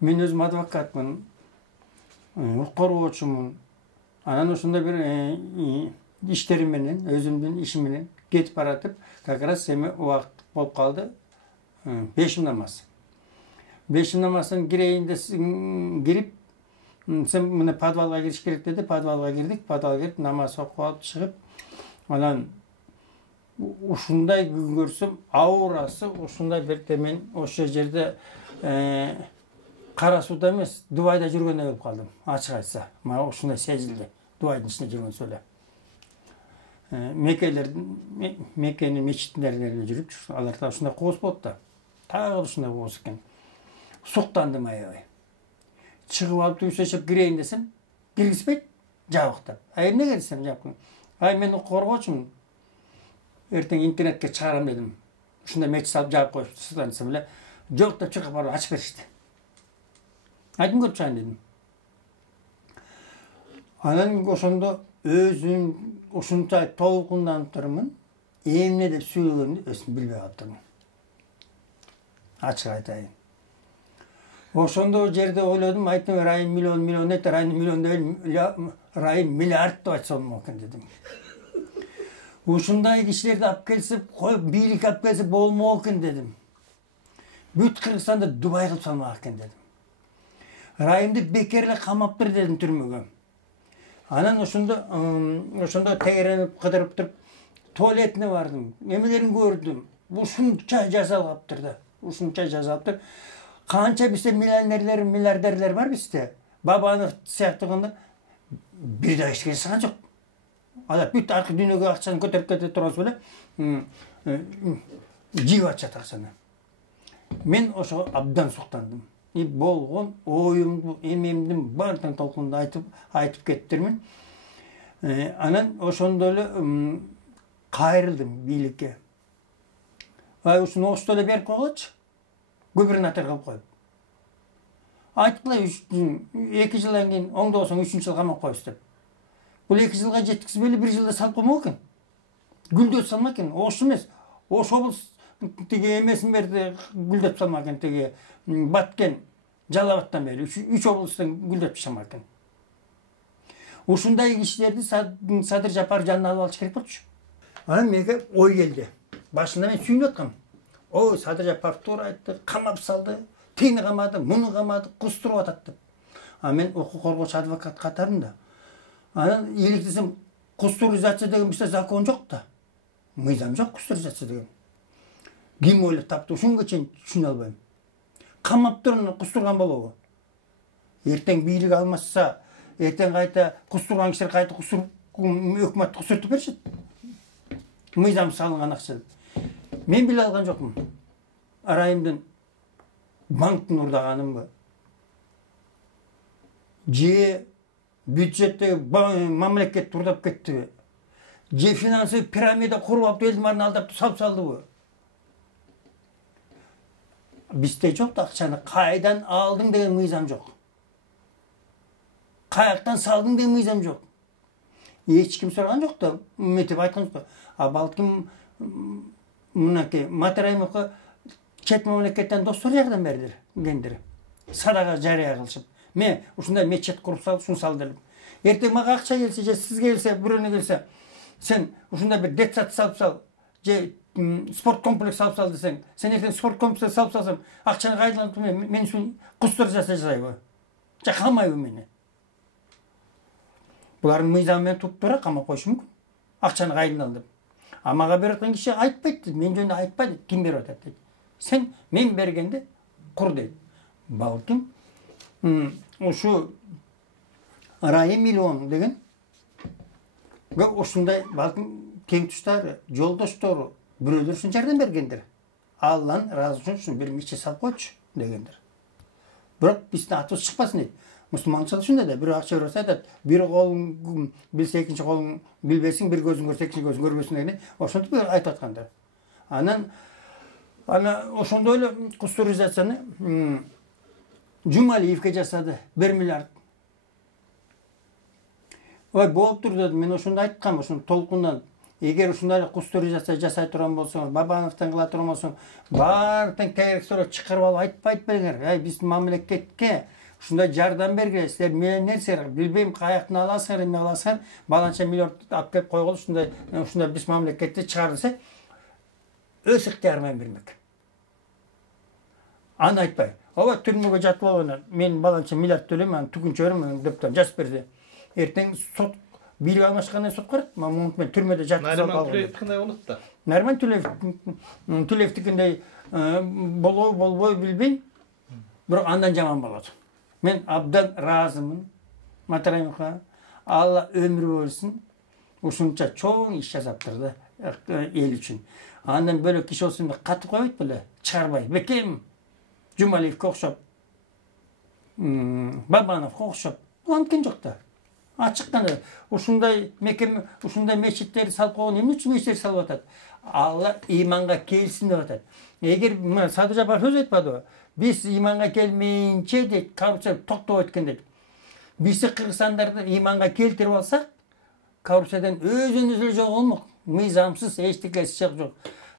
Мен өзім адвокатмын, құқық қорғаушымын. Анан ошондой бир иштерим менен, өзүмдүн ишим менен кетип баратып, как раз эми убакыт болуп калды. Бешим намаз. Бешим намаздан кирейин десем, кирип, сен мына подвалга кириш керек деди, подвалга кирдик, подвалга кирип намаз окуп алып чыгып, анан ушундай күн көрсөм, аурасы ушундай бирде мен ошол жерде кара сууда эмес, Дубайда жүргөндөй болуп калдым, ачык айтса. Мага ушундай сезилди, Дубайдын ичинде жүргөн эле. Меккенин мечиттинде жүрүп, аларда ушундай кооз болот да. Тагы ушундай кооз экен. Суктандым аябай. Чыгып алып төсөшүп кирейин десем, киргизбейт, жабыктап. Эмнеге десем, жабыктап. Мен коргоочумун. Эртең интернетке чыгарам дедим. Ушундай мечит салып жаап коюп десем эле, жок деп чыгып барып ачып беришти. Айтым көрүп чыгайын дедим. Анан ошондо өзүм ушунча толкунданып турмун. Эмне деп сүйлөгөнүмдү өзүм билбей калыптырмын. Ачык айтайын. Ошондо жерде ойлодум, айттым, райым миллион эт, райым миллион деп, райым миллиард деп айтсам мүмкүн дедим. Ушундай кишилерди алып келсе, коюп бийлик алып келсе болмок экен дедим. Бүт Кыргызстанды Дубай кылып салмак экен дедим. Райымды бекер эле камаптыр дедим түрмөгө. Анан ошондо тегеренип кыдырып туруп, туалетине бардым, эмелерин көрдүм. Ушунча жасалгаптыр да, ушунча жасалыптыр. Канча бизде миллионерлер, миллиардерлер бар бизде. Бабанов сыяктуу бир да эчке жасаган жок. Алар бүт аркы дүйнөгө акчаны көтөрүп кете турган эле, жеп атышат акчаны. Мен ошого абдан суктандым. Болгон оюмду, эмемдин баардыгын толкунда айтып кеттирмин. Анан ошондо эле кайрылдым бийликке. Ушуну Ошто эле берип койгучу. Губернатор кылып коюп. Айткыла 2 жылдан кийин оңдосоң 3-жыл камап коебуз деп. Бул 2 жылга жеткизбей эле 1 жылда салып коймок экен. Гүлдөп салмак экен. Ош эмес. Ош облус тиги эмесин берди, гүлдөп салмак экен, тиги Баткен, Жалал-Абадтан бери 3 облустан гүлдөп чыкмак экен. Ушундай кишилерди Садыр Жапар жанына алып алыш керек болчу. Анан менге ой келди. Башында мен сүйүнүп аткам. Ой, Садыр Жапар туура айтты, камап салды, тигини камады, муну камады, кустуруп атат деп. Мен укук коргоочу адвокат катарында. Анан иликтесем, кустуризация деген бизде закон жок да. Мыйзам жок кустуризация деген. Ким ойлоп тапты, ушунга чейин түшүнө албайм. Камап туруп кустурган болобу? Эртең бийлик алмашса, эртең кайта кустурган кишилер кайта өкмөттү кустуртуп беришет. Мыйзам салынган акча. Мен биле алган жокмун. Райымдын банктын урдаганымбы? Же бюджетте мамлекет турдап кеттиби? Же финансовый пирамида куруп алып элдин баарын алдап салып салдыбы? Бизде жок да, акчаны кайдан алдың деген мыйзам жок. Каяктан салдың деген мыйзам жок. Эч ким сураган жок да, мынтип айткан жок. Балким мынакей Матраимовго чет мамлекеттен достор жардам бердир, гендир. Садага жарыя кылышып. Мен ушундай мечет куруп салып, ушуну сал дедим. Эртең мага акча келсе, же сизге келсе, бирөөнө келсе, сен ушундай бир детсад салып сал, же спорт комплекс салып сал десең, сен эртең спорт комплекс салып салсам, акчаны кайдан алып мен үчүн кустур жасайбы? Же камайбы мени? Булардын мыйзамы менен туруп тура камап коюшу мүмкүн. Акчаны кайдан ал деп. Мага берип аткан киши айтпайт, мен жөнүндө айтпа дейт, ким берип атат дейт. Сен мен бергенди кур дейт. Балким ушу Райым миллион деген ушундай балким тең туштары, жолдоштору, бирөөлөр үчүн жардам бергендир. Алланын ыраазы үчүн бир мечет салып койчу дегендир. Бирок биздин атыбыз чыкпасын дейт. Мусулманчылык ушундай да, бирөө акча берсе айтат, бир колуң билсе экинчи колуң билбесиң, бир көзүң көрсө экинчи көзүң көрбөсүң деген ошентип айтып аткандар. Анан ошондой эле кустуризацияны Жумалиевке жасады 1 миллиард. Ой, болуптур дедим, мен ошондо айткам, ошону толкундан Эгер ушундай эле кустур жасай турган болсоңуз, Бабановдон кыла турган болсоң, баардыгын керексиз суроо чыгарып алып айтпайт белиңер. Биздин мамлекетке ушундай жардам бергиле. Силер миллионерсиңер, билбейм каяктан аласыңар, эмне кыласыңар, баланча миллиард алып келип койгула, ушундай биз мамлекетти чыгар десе, өз ыктыяры менен бермек. Аны айтпай. Ооба түрмөгө жатып алган, мен баланча миллиард төлөйм, аны түгүнчө берем деп жазып берди. Эртең сот бийлик алмашкандан сот карат. Мен түрмөдө жатып алган. Нариман кандай болот да? Нариман Төлеевтикиндей болбой билбейм. Бирок андан жаман болот. Мен абдан ыраазымын. Матраимовго Алла өмүр берсин. Ушунча чоң иш жасаптыр да эл үчүн. Андан бөлөк киши болсун катып койбойт беле, чыгарбай. Бекем Жумалиевке окшоп, Бабановго окшоп, анткен жок да. Ачык гана ушундай мекеме, ушундай мечиттерди салып койгон эмне үчүн мечиттер салып атат? Алла иманга келсин деп атат. Эгер Садыр сөз айтпадыбы? Биз иманга келмейинче дейт, коррупция токтоп өткөн дейт. Бизди Кыргызстандарды иманга келтирип алсак, коррупциядан өзүнүз эле жок болмок. Мыйзамсыз эчтекеси жок.